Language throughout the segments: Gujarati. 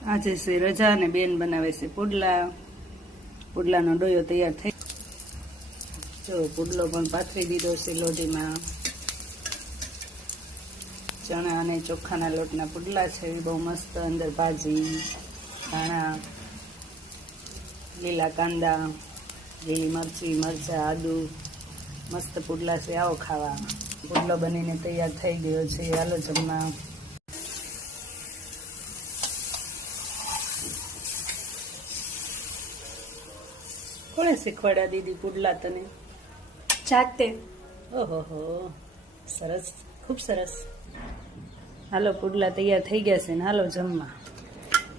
આજે છે રજા અને બેન બનાવે છે પુડલા. પુડલાનો ડોયો તૈયાર થઈ જો પુડલો પણ પાથરી દીધો છે લોઢીમાં. ચણા અને ચોખાના લોટના પુડલા છે, બહુ મસ્ત. અંદર ભાજી, ધાણા, લીલા કાંદા, લીલી મરચી, મરચાં, આદુ, મસ્ત પુડલા છે. આવો ખાવા. પુડલો બનીને તૈયાર થઈ ગયો છે, હાલો જમવા. કોણે શીખવાડ્યા દીદી પુડલા તને? જાતે. ઓહો, સરસ, ખૂબ સરસ. હાલો પુડલા તૈયાર થઈ ગયા છે ને હાલો જમવા.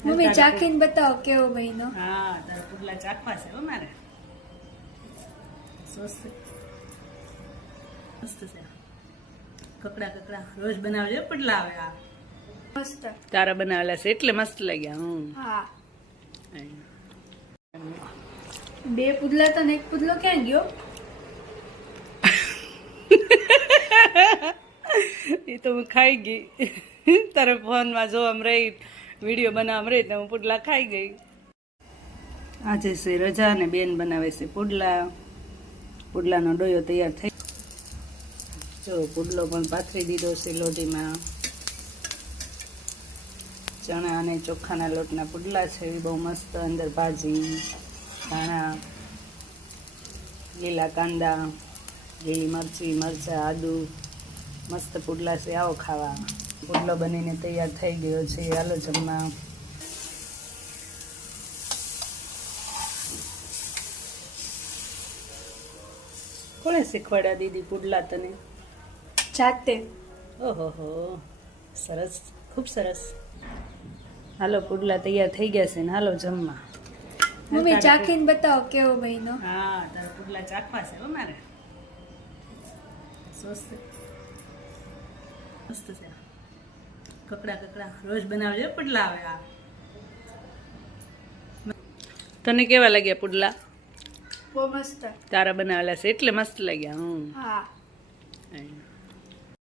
મમ્મી ચાખીને બતાવો કેવો બન્યો. હા, તારા પુડલા ચાખવા છે હો મારે. મસ્ત છે. કકડા કકડા રોજ બનાવજે પુડલા. આવે આ મસ્ત. તારા બનાવેલા છે એટલે મસ્ત લાગ્યા. હા. બે પુડલા તો ને એક પુડલો ક્યાં ગયો? એ તો હું ખાઈ ગઈ. તારા ફોનમાં જોવામાં રહી, વિડીયો બનાવવામાં રહી તો હું પુડલા ખાઈ ગઈ. આજે છે રજા અને બેન બનાવે છે પુડલા. પુડલાનો ડોયો તૈયાર થઈ જો પુડલો પણ પાથરી દીધો છે લોઢીમાં. ચણા અને ચોખાના લોટના પુડલા છે, બહુ મસ્ત. અંદર ભાજી, ધાણા, લીલા કાંદા, લીલી મરચી, મરચાં, આદુ, મસ્ત પુડલા છે. આવો ખાવા. પુડલો બનીને તૈયાર થઈ ગયો છે, હાલો જમવા. કોણે શીખવાડ્યા દીદી પુડલા તને? જાતે. ઓહો, સરસ, ખૂબ સરસ. હાલો પુડલા તૈયાર થઈ ગયા છે ને હાલો જમવા. મમ્મી ચાખીને બતાવો કેવો બન્યો. હા, તારા પુડલા ચાખવા છે હો મારે. મસ્ત છે. કકડા કકડા રોજ બનાવજે પુડલા. આવે આ તને કેવા લાગ્યા પુડલા? બહુ મસ્ત. તારા બનાવેલા છે એટલે મસ્ત લાગ્યા. હા.